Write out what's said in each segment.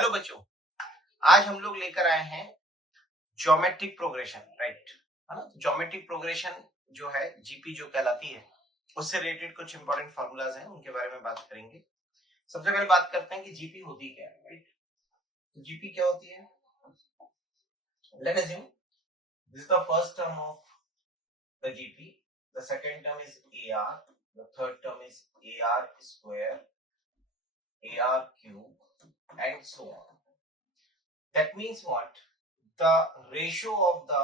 Hello बच्चों, आज हम लोग लेकर आए हैं ज्योमेट्रिक प्रोग्रेशन, राइट? है ना? ज्योमेट्रिक प्रोग्रेशन जो है जीपी जो कहलाती है, उससे रिलेटेड कुछ इंपॉर्टेंट फार्मूलाज हैं, उनके बारे में बात करेंगे। सबसे पहले बात करते हैं कि जीपी होती क्या है, राइट? तो जीपी क्या होती है? Let us assume this is the first term of the GP, the second term is AR, the third term is AR square, AR cube and so on. That means what? The ratio of the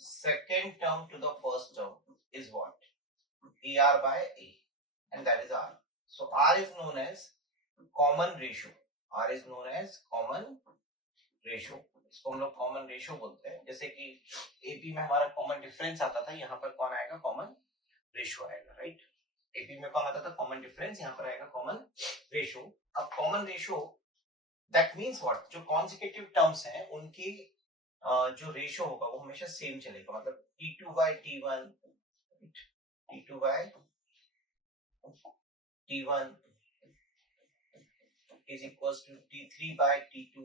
second term to the first term is what? AR by A, and that is R. So R is known as common ratio. R is known as common ratio. इसको हम लोग common ratio बोलते हैं। जैसे कि AP में हमारा common difference आता था, यहाँ पर कौन आएगा? कॉमन रेशियो आएगा, राइट? एपी में कौन आता था? कॉमन डिफरेंस, यहाँ पर आएगा कॉमन रेशियो। अब common ratio that means what? जो कॉन्सेक्यूटिव टर्म्स हैं उनकी जो रेशियो होगा वो हमेशा सेम चलेगा। मतलब T2 by T1, T2 by T1 is equals to T3 by T2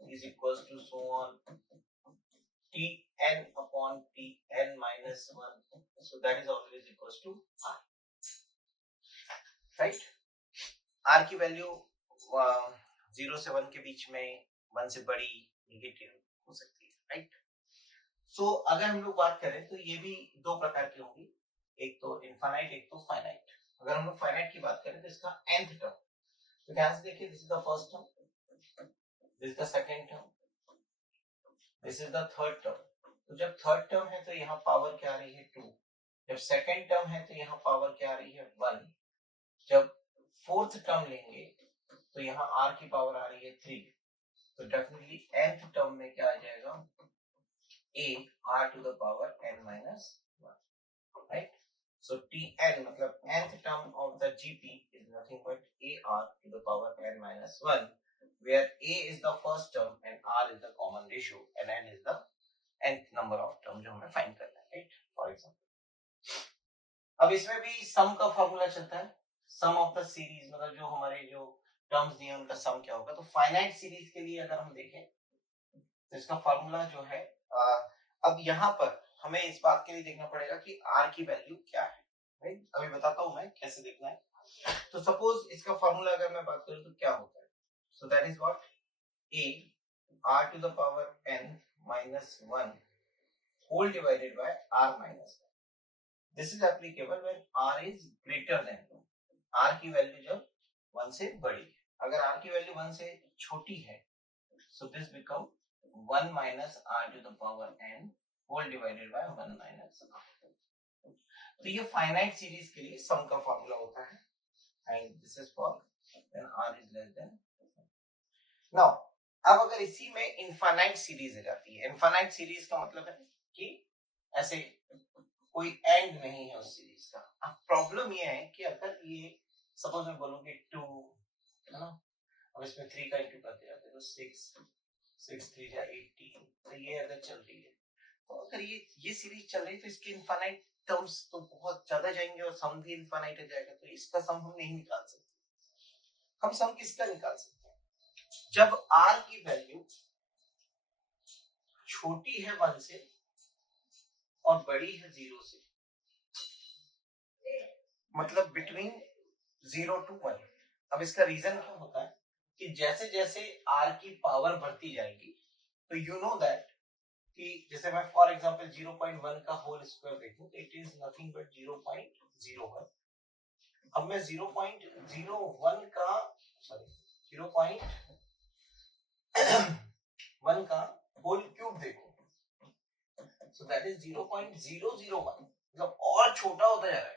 is equals to so on Tn upon Tn minus 1. So that is always equals to R, right? R की value 0 से 1 के बीच में, 1 से बड़ी, negative हो सकती है, right? सो अगर हम लोग बात करें तो ये भी दो प्रकार की होंगी, एक तो इनफाइनाइट, एक तो फाइनाइट। अगर हम लोग फाइनाइट की बात करें तो इसका nth टर्म, तो ध्यान से देखिए, this is the first term, this is the second term, this is the third term. तो जब थर्ड टर्म है तो यहाँ पावर क्या आ रही है? 2। जब सेकंड टर्म है तो यहाँ पावर क्या आ रही है? 1। जब फोर्थ टर्म लेंगे तो यहाँ r की पावर आ रही है 3। तो डेफिनेटली nth टर्म में क्या आ जाएगा? a r to the power n minus 1, right? So Tn मतलब nth term of the GP is nothing but AR to the power n minus 1, where A is the first term and R is the common ratio and n is the nth number of term जो हमें find करना है, right? For example, अब इसमें भी सम का formula चलता है, सम ऑफ द सीरीज, मतलब जो हमारे जो टर्म्स दिए उनका सम क्या होगा। तो फाइनाइट सीरीज के लिए अगर हम देखें तो इसका फॉर्मूला जो है, अब यहाँ पर हमें इस बात के लिए देखना पड़ेगा कि R की वैल्यू क्या है, राइट? अभी बताता हूं मैं कैसे देखना है। तो सपोज इसका फॉर्मूला अगर मैं बात करूं तो क्या होता है? So that is what? A R to the power n minus 1 whole divided by R minus 1. This is applicable when R is greater than 1. R की वैल्यू जब 1 से बड़ी है। अगर R की वैल्यू 1 से छोटी है, so this become 1 minus R to the power n whole divided by 1 minus R. तो ये फाइनाइट सीरीज के लिए सम का फॉर्मूला होता है, and this is for when r is less than. Now अब अगर इसी में इनफाइनाइट सीरीज आ जाती है, इनफाइनाइट सीरीज का मतलब है कि ऐसे कोई एंड नहीं है उस सीरीज का। अब प्रॉब्लम ये है कि अगर ये सपोज मैं बोलूं कि 2 है ना, अब इसमें 3 का इंटू करते जाते तो 6 3 जा 18, तो ये अगर चल रही है, तो अगर ये सीरीज चल रही है तो इसके इनफाइनाइट टर्म्स तो बहुत ज्यादा जाएंगे और सम भी इनफाइनाइट हो जाएगा। तो इसका सम हम नहीं निकाल सकते। हम सम किसका निकाल सकते हैं? जब r की वैल्यू छोटी है 1 से और बड़ी है 0 से, मतलब बिटवीन 0 to 1। अब इसका रीजन क्या होता है कि जैसे जैसे r की पावर बढ़ती जाएगी, तो यू नो दैट कि जैसे मैं फॉर एग्जांपल 0.1 का होल स्क्वायर देखूं तो इट इज नथिंग बट 0.01। अब मैं 0.01 का सॉरी 0.1 का होल क्यूब देखूं, सो दैट इज 0.001, मतलब और छोटा होता जा रहा है।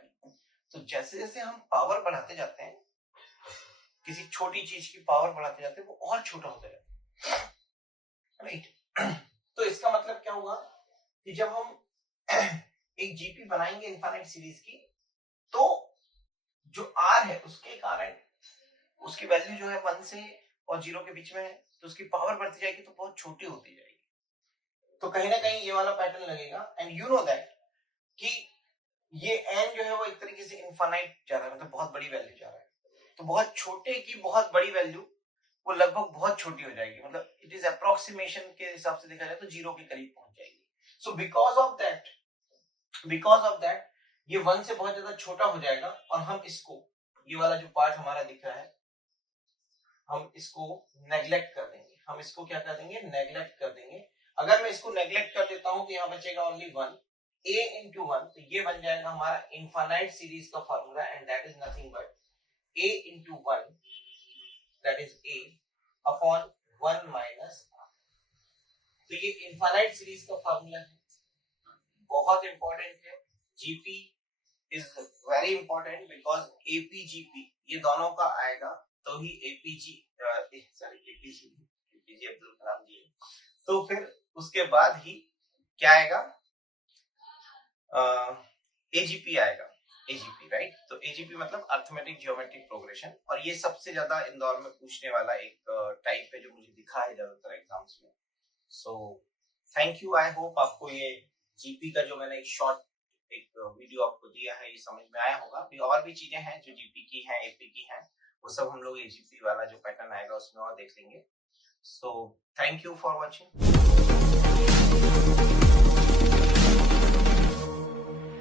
तो जैसे जैसे हम पावर बढ़ाते जाते हैं, किसी छोटी चीज की पावर बढ़ाते जाते हैं, वो और छोटा होता जाता है, राइट? तो इसका मतलब क्या होगा कि जब हम एक जीपी बनाएंगे इनफाइनाइट सीरीज की, तो जो आर है उसके कारण उसकी वैल्यू जो है 1 से और 0 के बीच में है, तो उसकी पावर बढ़ती जाएगी तो बहुत छोटी होती जाएगी। तो कहीं ना कहीं ये वाला पैटर्न लगेगा, एंड यू नो दैट कि ये एन जो है वो एक तरीके से इनफाइनाइट जा रहा है, मतलब बहुत बड़ी वैल्यू जा रहा है। तो बहुत छोटे की बहुत बड़ी वैल्यू वो लगभग बहुत छोटी हो जाएगी, मतलब इट इज अप्रोक्सीमेशन के हिसाब से देखा जाए तो 0 के करीब पहुंच जाएगी। सो बिकॉज ऑफ दैट ये 1 से बहुत ज्यादा छोटा हो जाएगा और हम इसको, ये वाला जो पार्ट हमारा दिख रहा है, हम इसको नेग्लेक्ट कर देंगे। हम इसको क्या कर देंगे, नेग्लेक्ट कर देंगे। अगर मैं इसको नेग्लेक्ट कर देता हूं तो यहाँ बचेगा ओनली 1, a into 1, तो ये बन जाएगा हमारा इनफाइनाइट सीरीज का formula, and that is nothing but a into 1, that is a upon 1 minus r। तो ये इनफाइनाइट सीरीज का फॉर्मूला है, बहुत इंपॉर्टेंट है। GP is very important because AP GP ये दोनों का आएगा तो ही एपीजी अब्दुल कलाम जी, तो फिर उसके बाद ही क्या आएगा, एजीपी आएगा, एजीपी राइट। तो एजीपी मतलब अर्थमेटिक जियोमेट्रिक प्रोग्रेशन, और ये सबसे ज्यादा इंदौर में पूछने वाला एक टाइप है जो मुझे दिखा है ज्यादातर एग्जाम्स में। So thank you, I hope आपको ये जीपी का जो मैंने एक शॉर्ट एक वीडियो आपको दिया है ये समझ में आया होगा। भी और भी चीजें हैं जो जीपी की हैं, एपी की हैं, वो सब हम लोग एजीपी वाला जो पैटर्न आएगा उसमें और देख लेंगे। So thank you for watching.